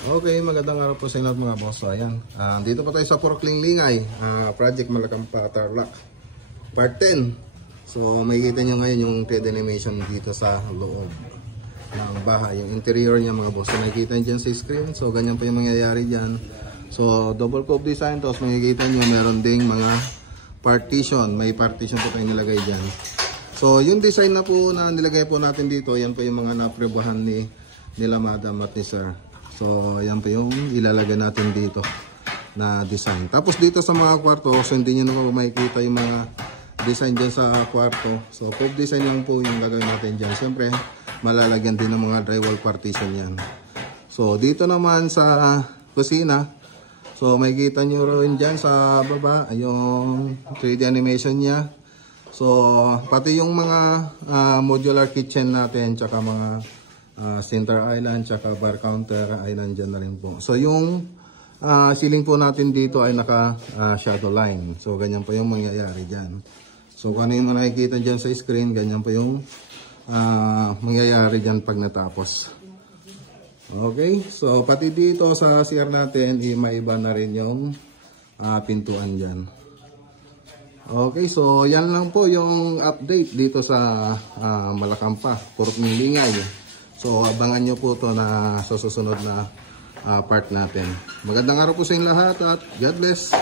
Okay, magandang araw po sa inyo mga boss. So, ayan. Dito pa tayo sa Purok Linglingay, Project Malacampang Tarlac, Part 10. So, makikita nyo ngayon yung 3D animation dito sa loob ng bahay. Yung interior niya mga boss. So, makikita nyo dyan sa screen. So, ganyan pa yung mangyayari dyan. So, double cove design. Tapos makikita nyo meron ding mga partition. May partition po tayo nilagay dyan. So, yung design na po na nilagay po natin dito, yan po yung mga naprebuhan nila Madam at ni Sir. So, yan po yung ilalagay natin dito na design. Tapos dito sa mga kwarto, so hindi nyo na makikita yung mga design dyan sa kwarto. So, cove design lang po yung lagay natin dyan. Siyempre, malalagyan din ng mga drywall partition yan. So, dito naman sa kusina, so makikita nyo rin dyan sa baba, yung 3D animation niya. So, pati yung mga modular kitchen natin, tsaka mga center island, tsaka bar counter ay nandyan na rin po. So, yung ceiling po natin dito ay naka shadow line. So, ganyan po yung mangyayari dyan. So, kung ano yung nakikita dyan sa screen, ganyan po yung mangyayari dyan pag natapos. Okay, so pati dito sa CR natin, maiba na rin yung pintuan dyan. Okay, so yan lang po yung update dito sa Malacampang, Purok Linglingay. So abangan nyo po to na sa susunod na part natin. Magandang araw po sa inyo lahat at God bless!